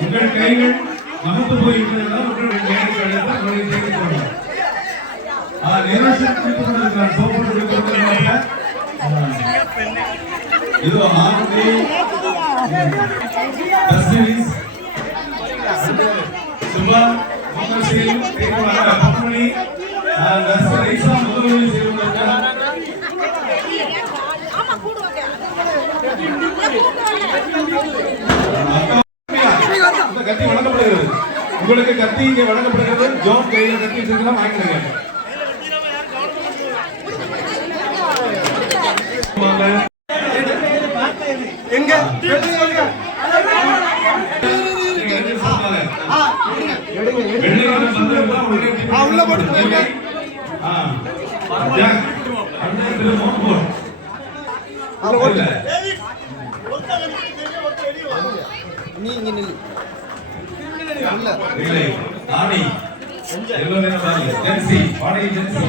உங்கள் கைகள் கத்தி வழங்கப்படுகிறது உங்களுக்கு கத்தி இங்கே வழங்கப்படுகிறது ஜோன் கையில் கத்தி வச்சிருக்கலாம் வாங்கிடுங்க எங்க உள்ள போட்டு நீ இங்க நில்லு. இல்லை. ஆணி எல்லோ நிற வாலி ஜென்சி வாடகை ஜென்சி?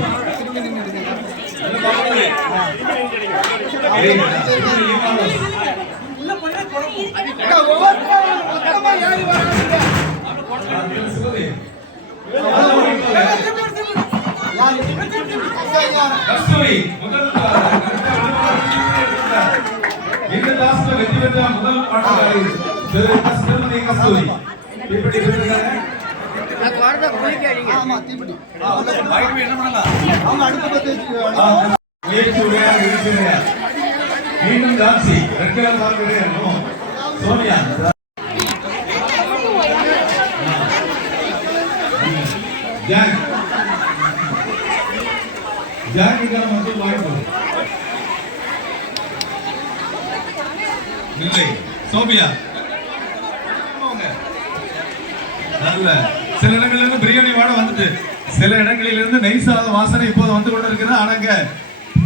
கஸ்தூரி முதல் இந்த டாஸ்க்ல வெற்றி பெற்ற முதல் திரு கஸ்தூரி. இப்படி மீண்டும் கலர் பார்க்கிறேன் சோனியா. ஜாக். ஜாக்கிக்கான மக்கள் வாய்ப்பு இல்லை சோபியா. நல்ல. சில இடங்கள்ல இருந்து பிரியாணி வாட வந்துட்டு. சில இடங்களில் இருந்து நெய் சாத வாசனை இப்போது வந்து கொண்டு இருக்குது ஆனாங்க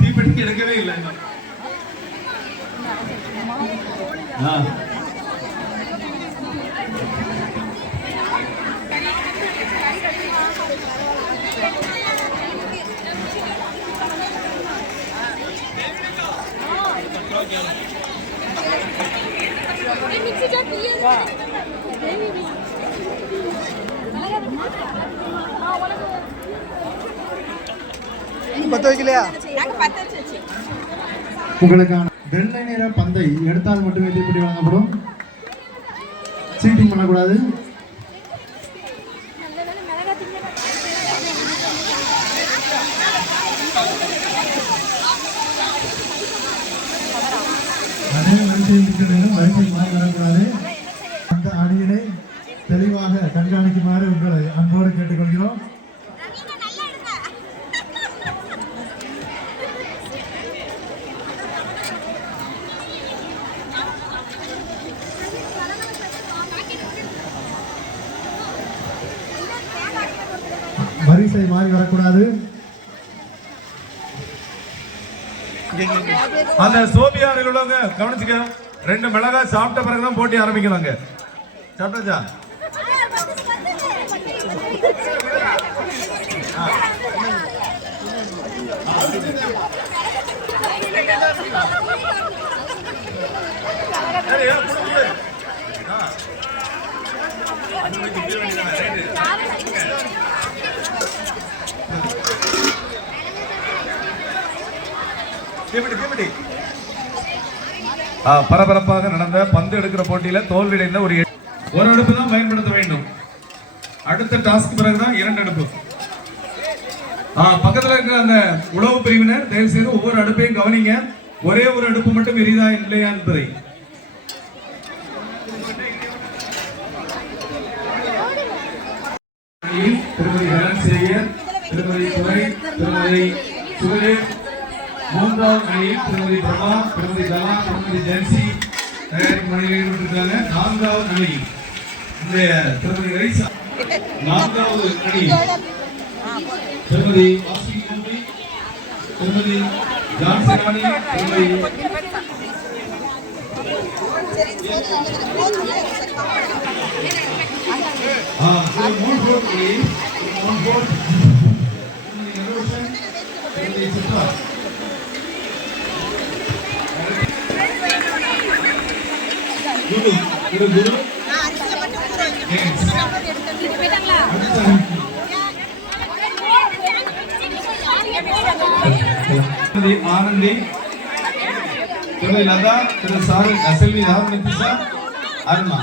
தீப்பெட்டி எடுக்கவே இல்லை. இன்னும். you. மிக்ஸி வைக்கலையா? உங்களுக்கான வெள்ளை நிற பந்தை எடுத்தால் மட்டுமே தீப்பெட்டி வழங்கப்படும். சீட்டிங் பண்ணக்கூடாது. வரிசையில் இருக்க வேண்டும் வரிசை மாறி வரக்கூடாது. அந்த அணியினை தெளிவாக கண்காணிக்குமாறு உங்களை அன்போடு கேட்டுக்கொள்கிறோம். வரிசை மாறி வரக்கூடாது. அந்த சோபியாரில் உள்ளவங்க கவனிச்சுக்க. ரெண்டு மிளகா சாப்பிட்ட பிறகுதான் போட்டி ஆரம்பிக்கிறாங்க சாப்பிட்டாச்சா சரி, ஏன் குடு, குடு. ஆ. அஞ்சு மணிக்கு இப்படி வேண்டியதானே, ரைட்டு. தீப்பெட்டி, தீப்பெட்டி. ஆ, பரபரப்பாக நடந்த பந்து எடுக்கிற போட்டியில தோல்வியடைந்த ஒரு ஒரு அடுப்பு தான் பயன்படுத்த வேண்டும். அடுத்த டாஸ்க் பிறகுதான் இரண்டு அடுப்பு. பக்கத்தில் இருக்கிற அந்த உளவு பிரிவினர் தயவு செய்து ஒவ்வொரு அடுப்பையும் கவனிங்க. ஒரே ஒரு அடுப்பு மட்டும் எரிதா இல்லையா என்பதை. திருமதி திருமதி திருமதி சுகதேவ் மூன்றாவது அணியில் திருமதி பிரபா திருமதி கலா திருமதி ஜென்சி தயாரிப்பு பணியில் இருக்காங்க நான்காவது அணி இன்றைய திருமதி ரைசா. நான்காவது அணி திருமதி வாசுகி கும்பி திருமதி ஜான்சனானி திருமதி ஆ திரு திருமதி நிரோஷன் திருமதி குரு திரு ஆனந்தி திருமதி லதா திரு சாரு செல்வி ராமநிதிஷா அருணா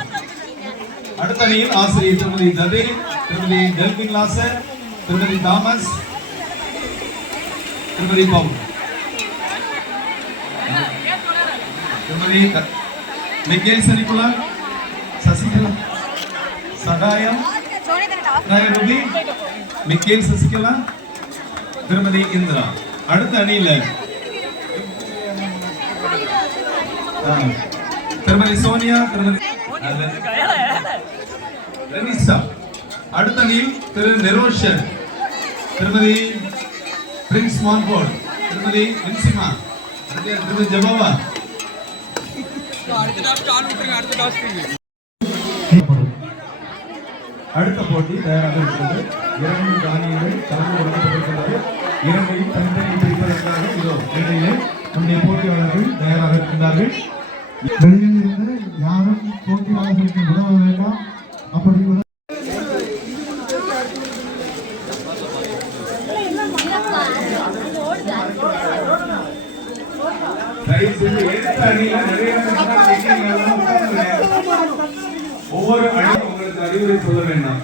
அடுத்த அணியில் ஆசிரியர் திருமதி ததே திருமதி டெல்பின் லாசர் திருமதி தாமஸ் திருமதி பவுல் திருமதி க- மிக்கேல் சனிகுலா சசிகலா சகாயம் ரூபி மிக்கேல் சசிகலா திருமதி இந்திரா. அடுத்த அணியில திருமதி சோனியா திருமதி ரெனிசா. அடுத்த அணியில் திரு நிரோஷன் திருமதி பிரின்ஸ் மான்போர்ட் திருமதி வின்சிமா திருமதி ஜபாவா. அடுத்த அடுத்த போட்டி தயாராக இருக்கிறது. இரண்டு தானியங்கள் கலந்து கொடுக்கப்பட்டிருக்கிறது. இரண்டையும் தனித்தனி பிரிப்பதற்காக இதோ இடையிலே நம்முடைய போட்டியாளர்கள் தயாராக இருக்கின்றார்கள். வெளியில் இருந்து யாரும் போட்டியாளர்களுக்கு உதவ வேண்டாம் அப்படி உதவ தயவு செய்து எந்த அணியில நிறைய பேர் சொன்னா நீங்க எல்லாம் உட்காருங்க. ஒவ்வொரு அணியும் உங்களுக்கு அறிவுரை சொல்ல வேண்டாம்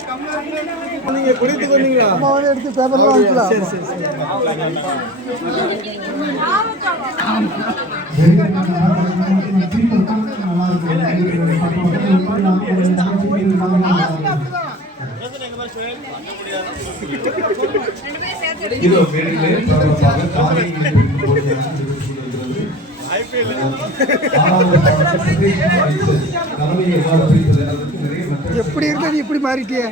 நீங்க குடித்து கொண்டீங்களா அம்மா வந்து எடுத்து பேப்பர்லாம் வாங்கிக்கலாம் சரி சரி சரி வெளியில் இருந்து யாரும் திருப்பி உட்கார்ந்து நல்லா இருக்கும் அப்போ வந்து எப்படி நாம் ஒரு நிகழ்ச்சி இருந்தாலும் நல்லா இருக்கும். இதோ மேடையிலே பிரபலமாக எப்படி இப்படி மாறிட்டியே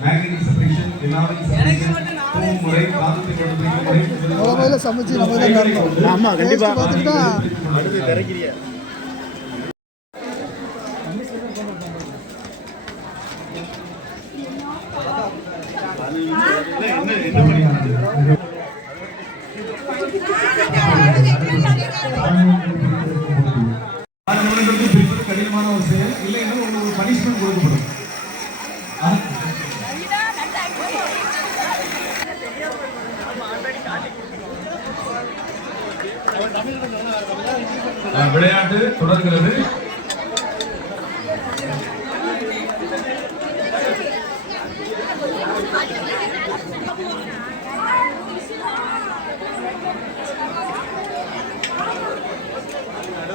மேக்னெட்டிக் செப்பரேஷன் எனாமிக் செப்பரேஷன் தூவும் முறை காந்தத்தை கொண்டு பிரிக்கும் முறை முதல்ல முதல்ல சமைச்சு நம்ம தான் தரணும் ஆமா கண்டிப்பா. பார்த்துட்டு தான் அடுத்து ஆறு நிமிடங்களுக்கு பிரிப்பது கடினமான ஒரு செயல் இல்லை என்றால் உங்களுக்கு பனிஷ்மெண்ட் கொடுக்கப்படும். விளையாட்டு தொடர்கிறது.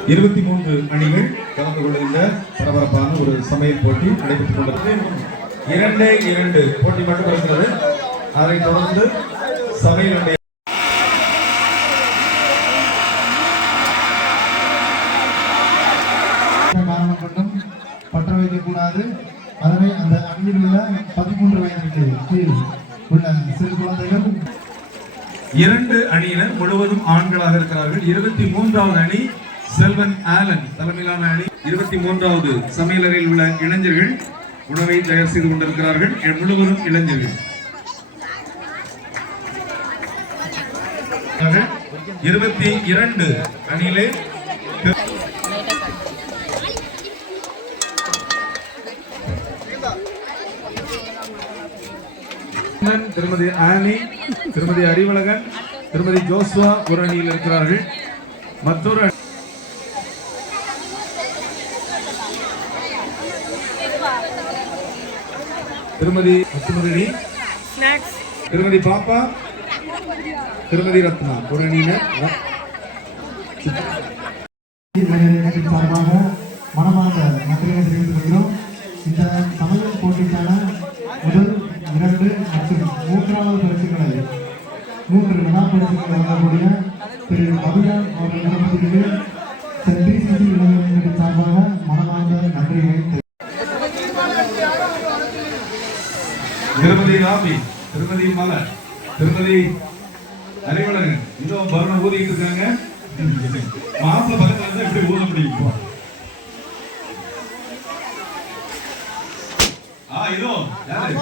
இருபத்தி மூன்று அணிகள் கலந்து கொள்கின்ற பரபரப்பான ஒரு சமையல் போட்டி நடைபெற்றுக் கொண்டது இரண்டே இரண்டு போட்டி மட்டும் இருக்கிறது அதைத் தொடர்ந்து சமையல் வைக்கக்கூடாது. அதனை அந்த அணியில் உள்ள பதிமூன்று வயதுக்கு கீழ் உள்ள சிறு குழந்தைகள் இரண்டு அணியினர் முழுவதும் ஆண்களாக இருக்கிறார்கள். இருபத்தி மூன்றாவது அணி செல்வன் ஆலன் தலைமையிலான அணி. இருபத்தி மூன்றாவது சமையலறையில் உள்ள இளைஞர்கள் உணவை தயார் செய்து கொண்டிருக்கிறார்கள். முழுவதும் இளைஞர்கள். இருபத்தி இரண்டு அணியிலே கண்ணன், திருமதி ஆனி திருமதி அறிவழகன் திருமதி ஜோஸ்வா ஒரு அணியில் இருக்கிறார்கள். மற்றொரு திருமதி முத்துமுரளி திருமதி பாப்பா திருமதி ரத்னா ஒரு அணியினர் ர- மனிதர்களின் சார்பாக மனமார்ந்த நன்றிகளை தெரிவித்துக் கொள்கிறோம் இந்த சமையல் போட்டிக்கான முதல் இரண்டு மற்றும் மூன்றாவது பரிசுகளை மூன்று வினா பரிசுகளை வழங்கக்கூடிய திரு அபியான் அவர்கள் நிறுவனத்திற்கு சென்ட் பிசிசி இளைஞர்களின் சார்பாக மனமார்ந்த நன்றியை திருமதி ராபி திருமதி மலர் திருமதி அறிவழகன் இன்னும் பரணம் ஊதிட்டு இருக்காங்க. மாப்பிள்ள பக்கத்துல இருந்தா எப்படி ஊத முடியும்? ஆ இதோ யாரு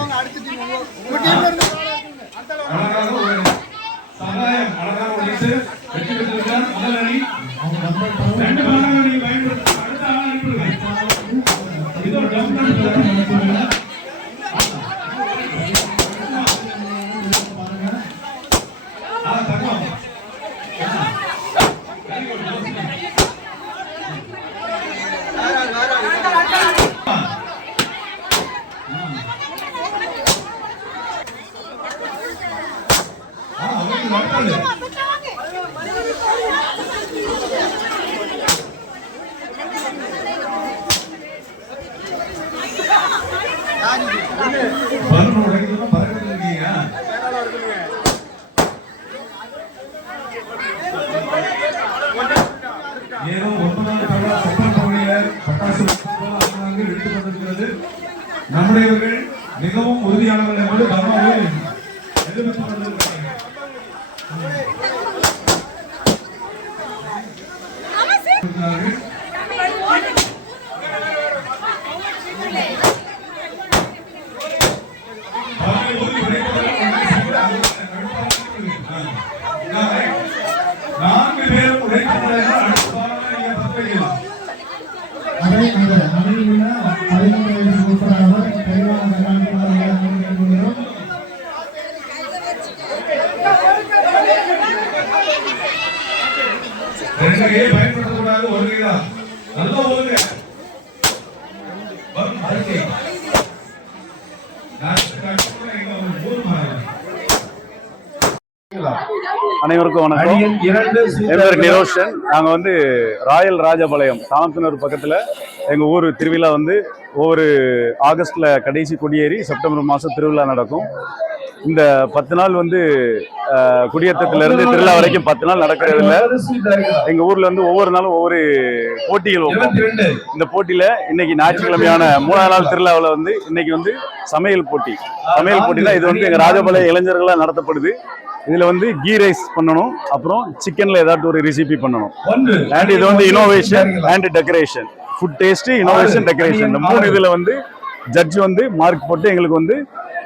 அழகாக ஒரு சகாயம் அழகாக உழைத்து வெற்றி பெற்றிருக்கார் முதல் அணி ரெண்டு மாணவர்கள் நீங்க பயன்படுத்த அடுத்த ஆள் அனுப்பிடுங்க. இதோ டவுன் ஆ தங்கம். ஆ அவங்க பலூன் உடைக்கிறதுனா இருக்கீங்க ஏதோ ஒன்பதாவது தவறா செப்பல் பகுதியில பட்டாசு போல கொண்டிருக்கிறது நம்முடையவர்கள் மிகவும் உறுதியானவர்கள் என்பது பர்மாவில் எதிர்பார்த்துக் கொண்டிருக்கிறார்கள் இருக்கிறார்கள். அவர்கள் ஊதி உடைப்பதற்கு ஆ. நான்கு பேரும் உடைக்கப்பட்டால் அடுத்த வாரம் நீங்க பத்து வைக்கலாம் அதை அந்த அணியில் உள்ள பதிமூன்று வயதுக்கு உட்படாதவர் தெளிவான கண்காணிப்பாளர்களை அனுமதி கொள்கிறோம் ரெண்டு கையை பயன்படுத்தக்கூடாது ஒரு கை தான். நல்லா ஓடுங்க. அனைவருக்கும் வணக்கம். என் பேர் நிரோஷன். நாங்கள் வந்து ராயல் ராஜபாளையம் தாமத்தினூர் பக்கத்தில் எங்கள் ஊர் திருவிழா வந்து ஒவ்வொரு ஆகஸ்டில் கடைசி கொடியேறி செப்டம்பர் மாதம் திருவிழா நடக்கும். இந்த பத்து நாள் வந்து அஹ், குடியேற்றத்திலிருந்து திருவிழா வரைக்கும் பத்து நாள் நடக்கிறதில்ல. எங்கள் ஊரில் வந்து ஒவ்வொரு நாளும் ஒவ்வொரு போட்டிகள் இந்த போட்டியில இன்னைக்கு ஞாயிற்றுக்கிழமையான மூணாவது நாள் திருவிழாவில் வந்து இன்னைக்கு வந்து சமையல் போட்டி. சமையல் போட்டினா இது வந்து எங்க ராஜபாளைய இளைஞர்களாக நடத்தப்படுது. இதுல வந்து கீ ரைஸ் பண்ணணும் அப்புறம் சிக்கன்ல ஏதாட்டும் ஒரு ரெசிபி பண்ணணும். அண்ட் இது வந்து innovation and decoration food taste innovation decoration இந்த மூணு இதுல வந்து ஜட்ஜ் வந்து மார்க் போட்டு எங்களுக்கு வந்து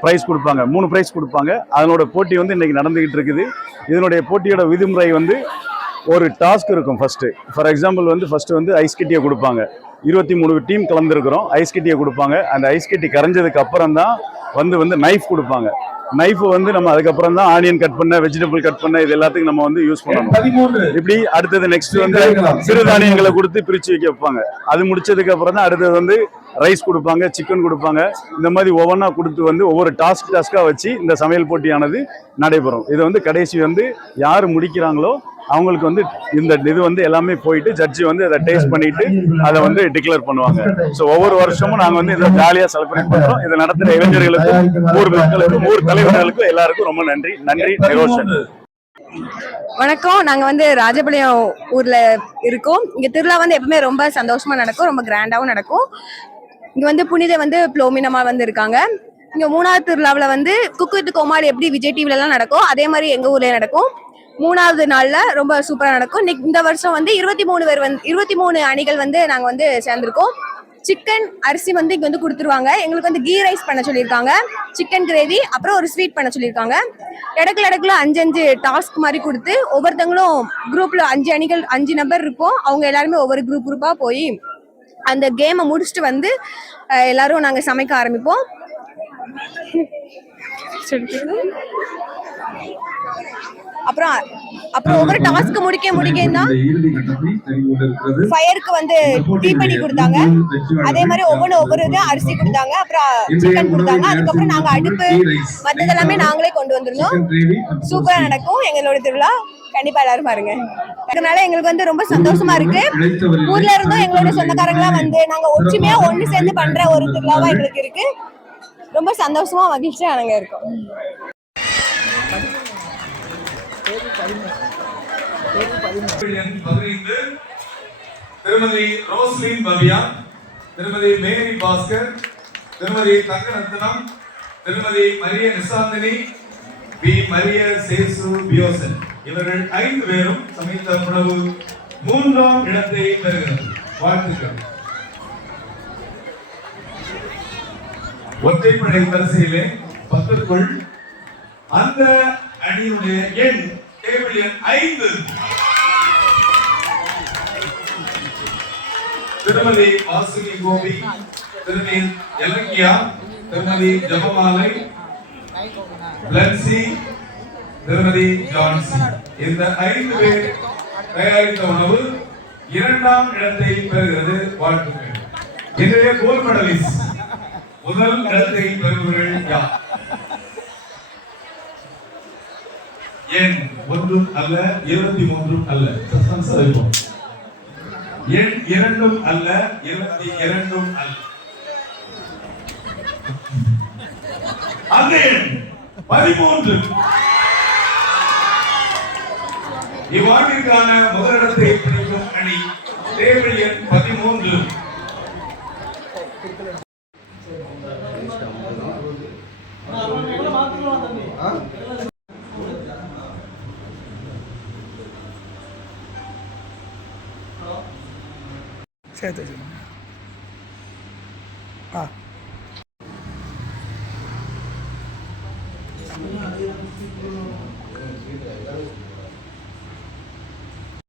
ப்ரைஸ் கொடுப்பாங்க. மூணு ப்ரைஸ் கொடுப்பாங்க. அதனோட போட்டி வந்து இன்றைக்கி நடந்துக்கிட்டு இருக்குது. இதனுடைய போட்டியோட விதிமுறை வந்து ஒரு டாஸ்க் இருக்கும் ஃபஸ்ட்டு ஃபார் எக்ஸாம்பிள் வந்து ஃபஸ்ட்டு வந்து ஐஸ் கட்டியை கொடுப்பாங்க. இருபத்தி மூணு டீம் கலந்துருக்கிறோம். ஐஸ் கட்டியை கொடுப்பாங்க. அந்த ஐஸ் கட்டி கரைஞ்சதுக்கு அப்புறம் தான் வந்து வந்து நைஃப் கொடுப்பாங்க. நைஃப் வந்து நம்ம அதுக்கப்புறம் தான் ஆனியன் கட் பண்ண வெஜிடபிள் கட் பண்ண இது எல்லாத்துக்கும் நம்ம வந்து யூஸ் பண்ணணும். இப்படி அடுத்தது நெக்ஸ்ட் வந்து சிறுதானியங்களை கொடுத்து பிரிச்சு வைக்க வைப்பாங்க. அது முடிச்சதுக்கு அப்புறம் தான் அடுத்தது வந்து ரைஸ் கொடுப்பாங்க சிக்கன் கொடுப்பாங்க. இந்த மாதிரி ஒவ்வொன்றா கொடுத்து வந்து ஒவ்வொரு டாஸ்க் டாஸ்கா வச்சு இந்த சமையல் போட்டியானது நடைபெறும். இது வந்து கடைசி வந்து யார் முடிக்கிறாங்களோ அவங்களுக்கு வந்து இந்த இது வந்து எல்லாமே போயிட்டு ஜட்ஜி வந்து அதை டேஸ்ட் பண்ணிட்டு அதை வந்து டிக்ளேர் பண்ணுவாங்க. ஸோ ஒவ்வொரு வருஷமும் நாங்கள் வந்து இதை ஜாலியாக செலிப்ரேட் பண்ணுறோம் இதை நடத்துகிற இளைஞர்களுக்கும் ஊர் மக்களுக்கும் ஊர் தலைவர்களுக்கும் எல்லாருக்கும் ரொம்ப நன்றி. நன்றி நிரோஷன். வணக்கம். நாங்க வந்து ராஜபாளையம் ஊர்ல இருக்கோம். இங்க திருவிழா வந்து எப்பவுமே ரொம்ப சந்தோஷமா நடக்கும். ரொம்ப கிராண்டாவும் நடக்கும். இங்க வந்து புனித வந்து புளோமினமா வந்து இருக்காங்க. இங்க மூணாவது திருவிழாவில் வந்து குக்கு வித் கோமாளி எப்படி விஜய் டிவில எல்லாம் நடக்கும் அதே மாதிரி எங்க ஊர்லயே நடக்கும். மூணாவது நாள்ல ரொம்ப சூப்பரா நடக்கும். இந்த வருஷம் வந்து இருபத்தி மூணு பேர் வந்து இருபத்தி மூணு அணிகள் வந்து நாங்க வந்து சேர்ந்திருக்கோம். சிக்கன் அரிசி வந்து இங்க வந்து கொடுத்துருவாங்க. எங்களுக்கு வந்து கீ ரைஸ் பண்ண சொல்லியிருக்காங்க. சிக்கன் கிரேவி அப்புறம் ஒரு ஸ்வீட் பண்ண சொல்லியிருக்காங்க. இடக்குல இடக்குல அஞ்சு அஞ்சு டாஸ்க் மாதிரி கொடுத்து ஒவ்வொருத்தங்களும் குரூப்ல அஞ்சு அணிகள் அஞ்சு நபர் இருப்போம் அவங்க எல்லாருமே ஒவ்வொரு குரூப் குரூப்பா போய் அந்த கேமை முடிச்சுட்டு வந்து எல்லாரும் நாங்க சமைக்க ஆரம்பிப்போம். அப்புறம் அப்புறம் ஒவ்வொரு டாஸ்க் முடிக்க முடிக்க தான் ஃபயருக்கு வந்து தீப்பெட்டி கொடுத்தாங்க. அதே மாதிரி ஒவ்வொன்று ஒவ்வொரு இது அரிசி கொடுத்தாங்க. அப்புறம் சிக்கன் கொடுத்தாங்க. அதுக்கப்புறம் நாங்க அடுப்பு மற்றது எல்லாமே நாங்களே கொண்டு வந்திருந்தோம் சூப்பரா நடக்கும். எங்களோட திருவிழா. கண்டிப்பா எல்லாரும் பாருங்க. அதனால எங்களுக்கு வந்து ரொம்ப சந்தோஷமா இருக்கு. ஊர்ல இருந்தும் எங்களோட சொந்தக்காரங்களாம் வந்து நாங்க ஒற்றுமையா ஒண்ணு சேர்ந்து பண்ற ஒரு திருவிழாவா எங்களுக்கு இருக்கு. ரொம்ப சந்தோஷமா மகிழ்ச்சியா நாங்க இருக்கோம். பதினைந்து திருமதி ரோஸ்லின் பவியா திருமதி மேரி பாஸ்கர் திருமதி தங்கரத்னம் திருமதி மரிய நிசாந்தினி பி. மரிய சேசு பியோசன். இவர்கள் ஐந்து பேரும் சமைத்த உணவு மூன்றாம் இடத்தை பெறுகிறது வாழ்த்துக்கள். ஒற்றைப்படை வரிசையிலே பத்திற்குள் அந்த அணியுடைய எண் டேபிள் எண் ஐந்து. திருமதி வாசுகி கோபி திருமதி இலக்கியா திருமதி ஜபமாலை பிளன்சி திருமதி ஜான்சி. இந்த ஐந்து பேர் தயாரித்த உணவு இரண்டாம் இடத்தை பெறுகிறது வாழ்த்துக்கள். இன்றைய கோல் மெடலிஸ்ட் முதல் இடத்தை பெறுவர்கள் யார்? எண் ஒன்றும் அல்ல இருபத்தி மூன்றும் அல்ல. சஸ்பென்ஸ் அறிவோம் எண் இரண்டும் அல்ல இருபத்தி இரண்டும் அல்ல. அந்த எண் பதிமூன்று. இவ்வாண்டிற்கான முதலிடத்தை பிடிக்கும் அணி டேபிள் எண் பதிமூன்று. さよなら。